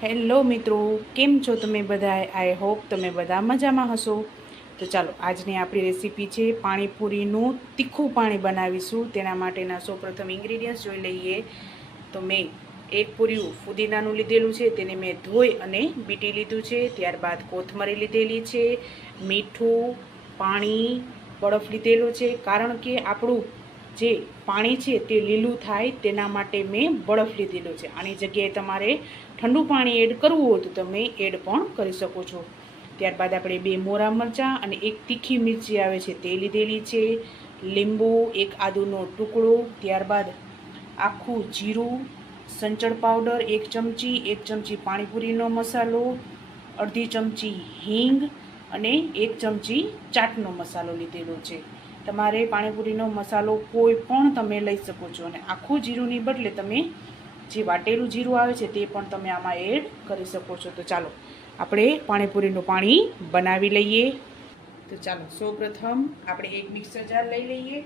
Hello મિત્રો, કેમ છો તમે બધા? આઈ હોપ તમે બધા મજામાં હશો. તો ચાલો, આજની આપણી રેસીપી છે પાણીપુરીનું તીખું પાણી બનાવીશું. તેના માટેના સૌપ્રથમ ઇન્ગ્રીડિયન્ટ્સ જોઈ લઈએ. તો મેં એક પૂર્યું ફુદીનાનું લીધેલું છે, તેને મેં ધોઈ અને બીટી લીધું છે. ત્યારબાદ કોથમરી લીધેલી છે, મીઠું, પાણી, બરફ લીધેલો છે. કારણ કે આપણું જે પાણી છે તે લીલું થાય તેના માટે મેં બરફ લીધેલો છે. આની જગ્યાએ તમારે ઠંડુ પાણી એડ કરવું હોય તો તમે એડ પણ કરી શકો છો. ત્યારબાદ આપણે 2 મોરા મરચાં અને 1 તીખી મિરચી આવે છે તે લીધેલી છે, લીંબુ, 1 આદુનો ટુકડો, ત્યારબાદ આખું જીરું, સંચળ પાવડર 1 ચમચી, 1 ચમચી પાણીપુરીનો મસાલો, અડધી ચમચી હિંગ અને 1 ચમચી ચાટનો મસાલો લીધેલો છે. તમારે પાણીપુરીનો મસાલો કોઈ પણ તમે લઈ શકો છો અને આખું જીરુંની બદલે તમે જે વાટેલું જીરું આવે છે તે પણ તમે આમાં એડ કરી શકો છો. તો ચાલો આપણે પાણીપુરીનું પાણી બનાવી લઈએ. તો ચાલો સૌપ્રથમ આપણે એક મિક્સર જાર લઈ લઈએ.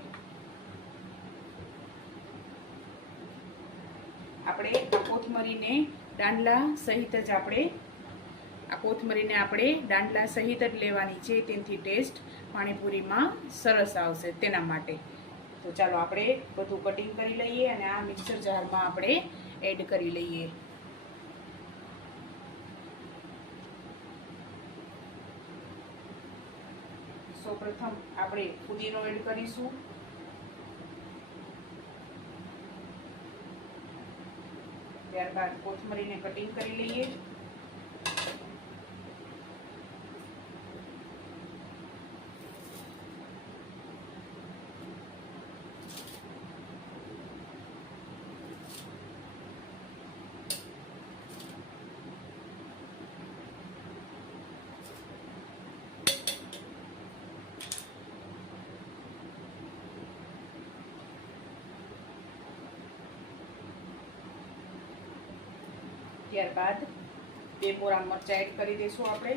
આપણે આ કોથમરીને દાંડલા સહિત જ દાંડલા સહિત જ લેવાની છે, તેનાથી ટેસ્ટ પાણીપુરીમાં સરસ આવશે તેના માટે. તો ચાલો આપણે બધું કટિંગ કરી લઈએ અને આ મિક્સર જારમાં આપણે એડ કરી લઈએ. સૌપ્રથમ આપણે ફુદીનો એડ કરીશું. ત્યારબાદ કોથમરીને કટિંગ કરી લઈએ. ત્યારબાદ 2 મોરા મરચાં એડ કરી દઈશું આપણે.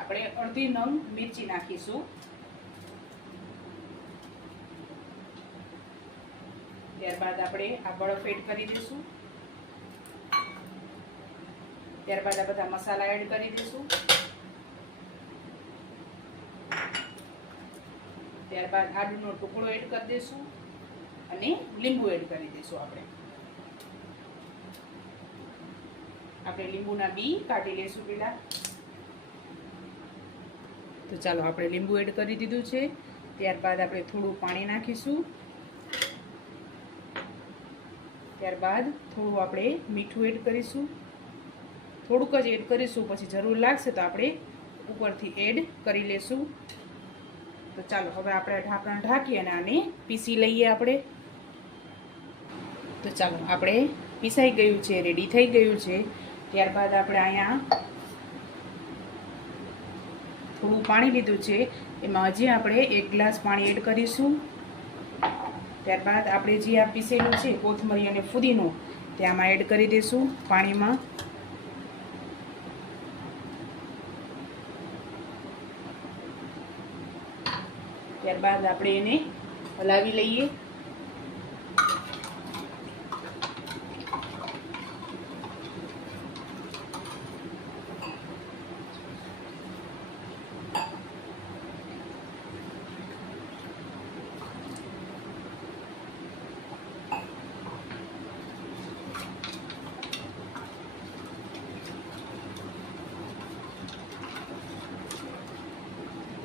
આપણે અડધી નંગ મિરચી નાખીશું. ત્યારબાદ આપણે આ બરફ એડ કરી દઈશું. ત્યારબાદ આ બધા મસાલા એડ કરી દઈશું. ત્યારબાદ આદુનો ટુકડો એડ કરી દઈશું અને લીંબુ એડ કરી દઈશું. આપણે લીંબુના બી કાઢી લઈશું પહેલા. તો ચાલો આપણે લીંબુ એડ કરી દીધું છે. ત્યારબાદ આપણે થોડું પાણી નાખીશું. ત્યારબાદ થોડું આપણે મીઠું એડ કરીશું. થોડુંક જ એડ કરીશું, પછી જરૂર લાગશે તો આપણે ઉપરથી એડ કરી લેશું. તો ચાલો હવે આપણે ઢાંકણ ઢાંકી અને આને પીસી લઈએ આપણે. તો ચાલો આપણે પીસાઈ ગયું છે, રેડી થઈ ગયું છે. ત્યારબાદ આપણે અહીંયા થોડું પાણી લીધું છે, એમાં હજી આપણે 1 ગ્લાસ પાણી એડ કરીશું. ત્યારબાદ આપણે જે આ પીસેલું છે કોથમરી અને ફુદીનો તે આમાં એડ કરી દઈશું પાણીમાં. ત્યારબાદ આપણે એને હલાવી લઈએ.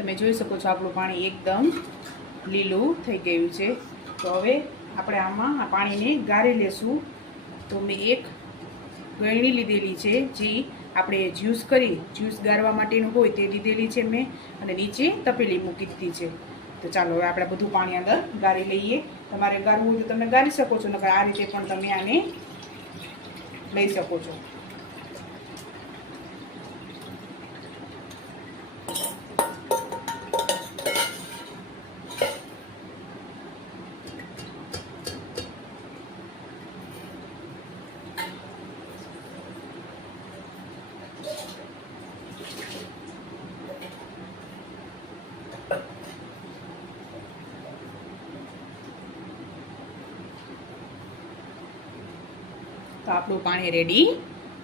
તમે જોઈ શકો છો આપણું પાણી એકદમ લીલું થઈ ગયું છે. તો હવે આપણે આમાં આ પાણીને ગાળી લેશું. તો મેં 1 ગળણી લીધેલી છે, જે આપણે જ્યુસ ગાળવા માટેનું હોય તે લીધેલી છે મેં, અને નીચે તપેલી મૂકી દીધી છે. તો ચાલો હવે આપણે બધું પાણી અંદર ગાળી લઈએ. તમારે ગાળવું હોય તો તમે ગાળી શકો છો, નકર આ રીતે પણ તમે આને લઈ શકો છો. આપણું પાણી રેડી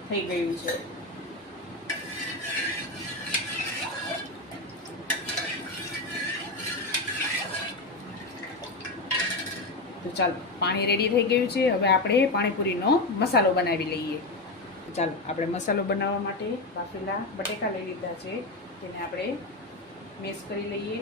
થઈ ગયું છે. તો ચાલો પાણી રેડી થઈ ગયું છે. હવે આપણે પાણીપુરીનો મસાલો બનાવી લઈએ. ચાલો આપણે મસાલો બનાવવા માટે બાફેલા બટેકા લઈ લીધા છે, તેને આપણે મેશ કરી લઈએ.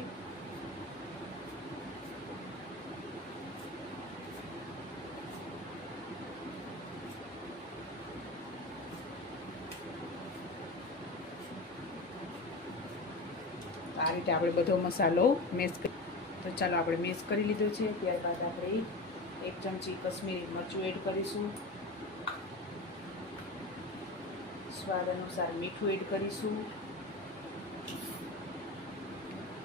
આ રીતે આપણે બધો મસાલો મેશ કરી, તો ચાલો આપણે મેશ કરી લીધો છે. ત્યારબાદ આપણે 1 ચમચી કશ્મીરી મરચું એડ કરીશું, સ્વાદ અનુસાર મીઠું એડ કરીશું,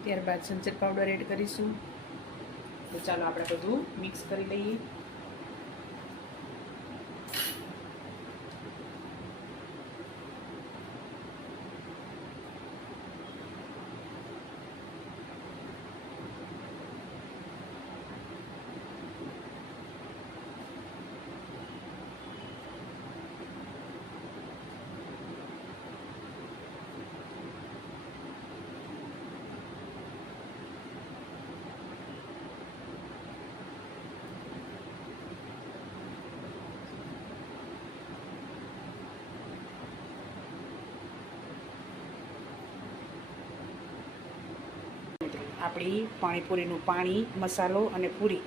ત્યારબાદ સંચર પાવડર એડ કરીશું. તો ચાલો આપણે બધું મિક્સ કરી લઈએ. આપણી પાણીપુરીનું પાણી, મસાલો અને પૂરી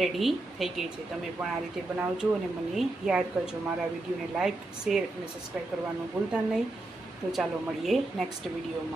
રેડી થઈ ગઈ છે. તમે પણ આ રીતે બનાવજો અને મને યાદ કરજો. મારા વિડીયોને લાઈક, શેર અને સબસ્ક્રાઈબ કરવાનું ભૂલતા નહીં. તો ચાલો મળીએ નેક્સ્ટ વિડીયોમાં.